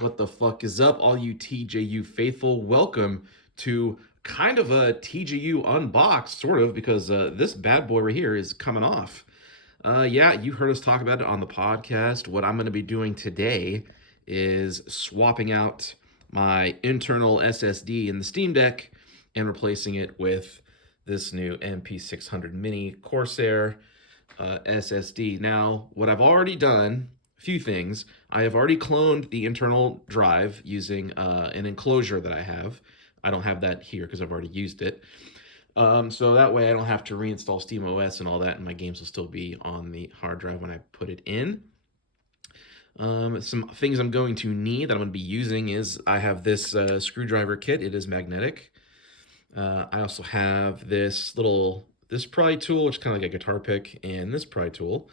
What the fuck is up, all you TJU faithful? Welcome to kind of a TJU unboxed, sort of, because this bad boy right here is coming off. Yeah, you heard us talk about it on the podcast. What I'm going to be doing today is swapping out my internal SSD in the Steam Deck and replacing it with this new MP600 Mini Corsair SSD. Now, what I've already done, a few things. I have already cloned the internal drive using an enclosure that I have. I don't have that here because I've already used it. So that way I don't have to reinstall SteamOS and all that, and my games will still be on the hard drive when I put it in. Some things I'm going to need that I'm going to be using is I have this screwdriver kit. It is magnetic. I also have this pry tool, which is kind of like a guitar pick, and this pry tool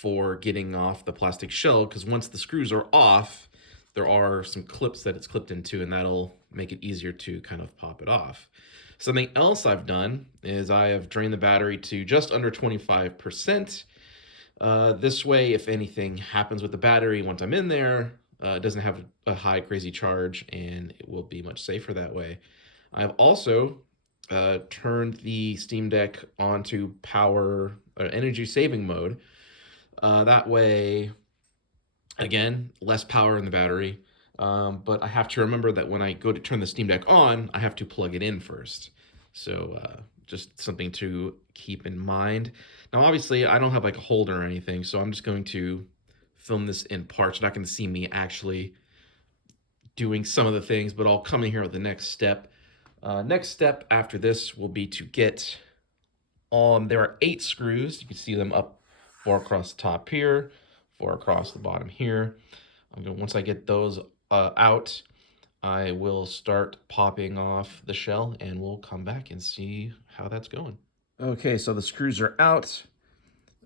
for getting off the plastic shell, because once the screws are off, there are some clips that it's clipped into, and that'll make it easier to kind of pop it off. Something else I've done is I have drained the battery to just under 25%. This way, if anything happens with the battery once I'm in there, it doesn't have a high crazy charge, and it will be much safer that way. I've also turned the Steam Deck onto power or energy saving mode. That way, again, less power in the battery. But I have to remember that when I go to turn the Steam Deck on, I have to plug it in first. So just something to keep in mind. Now, obviously, I don't have like a holder or anything, so I'm just going to film this in parts. You're not going to see me actually doing some of the things, but I'll come in here with the next step. Next step after this will be to get on. There are 8 screws. You can see them up 4 across the top here, 4 across the bottom here. Once I get those out, I will start popping off the shell, and we'll come back and see how that's going. Okay, so the screws are out.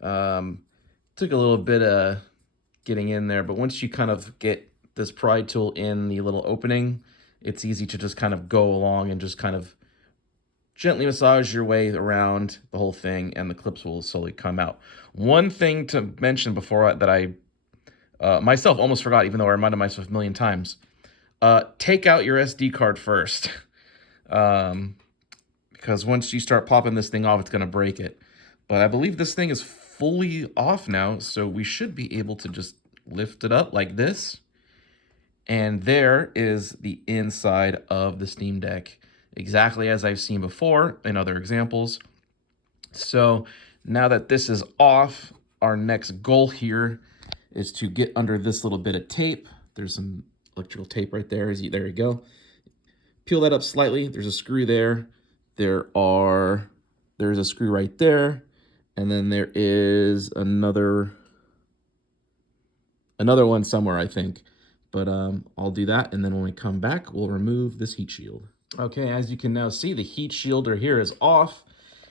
Took a little bit of getting in there, but once you kind of get this pry tool in the little opening, it's easy to just kind of go along and just kind of gently massage your way around the whole thing, and the clips will slowly come out. One thing to mention before that I myself almost forgot, even though I reminded myself a million times, take out your SD card first. Because once you start popping this thing off, it's going to break it. But I believe this thing is fully off now, so we should be able to just lift it up like this. And there is the inside of the Steam Deck, exactly as I've seen before in other examples. So now that this is off, our next goal here is to get under this little bit of tape. There's some electrical tape right there. There you go. Peel that up slightly. There's a screw there. There's a screw right there. And then there is another one somewhere, I think. But I'll do that, and then when we come back, we'll remove this heat shield. Okay, as you can now see, the heat shielder here is off,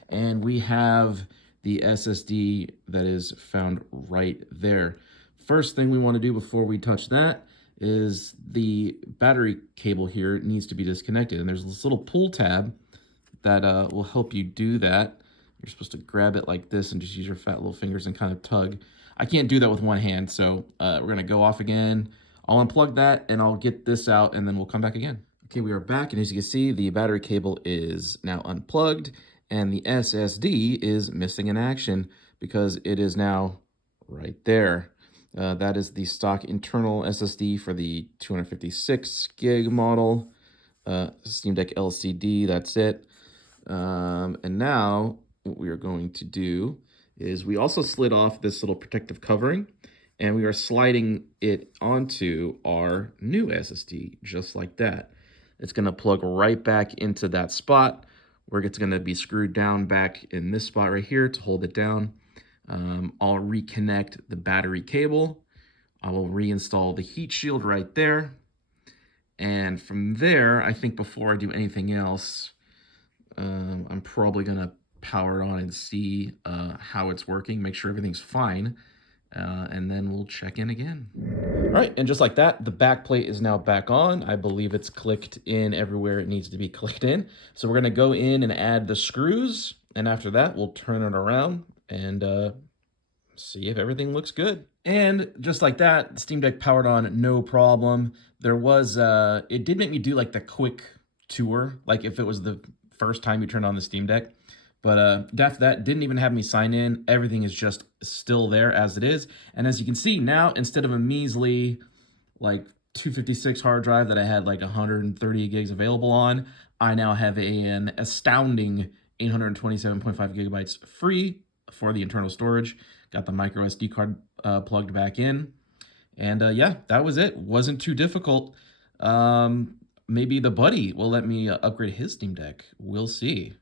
and we have the SSD that is found right there. First thing we want to do before we touch that is the battery cable here needs to be disconnected, and there's this little pull tab that will help you do that. You're supposed to grab it like this and just use your fat little fingers and kind of tug. I can't do that with one hand, so we're going to go off again. I'll unplug that, and I'll get this out, and then we'll come back again. Okay, we are back, and as you can see, the battery cable is now unplugged, and the SSD is missing in action because it is now right there. That is the stock internal SSD for the 256 gig model, Steam Deck LCD, that's it. And now what we are going to do is we also slid off this little protective covering, and we are sliding it onto our new SSD, just like that. It's going to plug right back into that spot where it's going to be screwed down back in this spot right here to hold it down. I'll reconnect the battery cable. I will reinstall the heat shield right there. And from there, I think before I do anything else, I'm probably going to power it on and see how it's working, make sure everything's fine. And then we'll check in again. All right, and just like that, the back plate is now back on. I believe it's clicked in everywhere it needs to be clicked in. So we're gonna go in and add the screws, and after that, we'll turn it around and see if everything looks good. And just like that, Steam Deck powered on no problem. There was, it did make me do like the quick tour, like if it was the first time you turned on the Steam Deck. But after that, didn't even have me sign in. Everything is just still there as it is. And as you can see now, instead of a measly like 256 hard drive that I had like 130 gigs available on, I now have an astounding 827.5 gigabytes free for the internal storage. Got the micro SD card plugged back in. And yeah, that was it. Wasn't too difficult. Maybe the buddy will let me upgrade his Steam Deck. We'll see.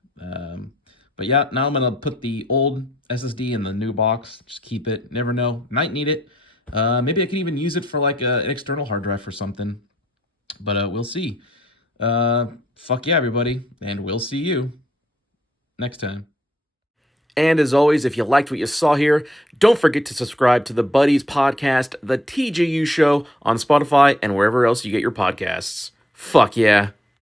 But yeah, now I'm going to put the old SSD in the new box. Just keep it. Never know. Might need it. Maybe I can even use it for like an external hard drive for something. But we'll see. Fuck yeah, everybody. And we'll see you next time. And as always, if you liked what you saw here, don't forget to subscribe to the Buddies podcast, The TJU Show, on Spotify and wherever else you get your podcasts. Fuck yeah.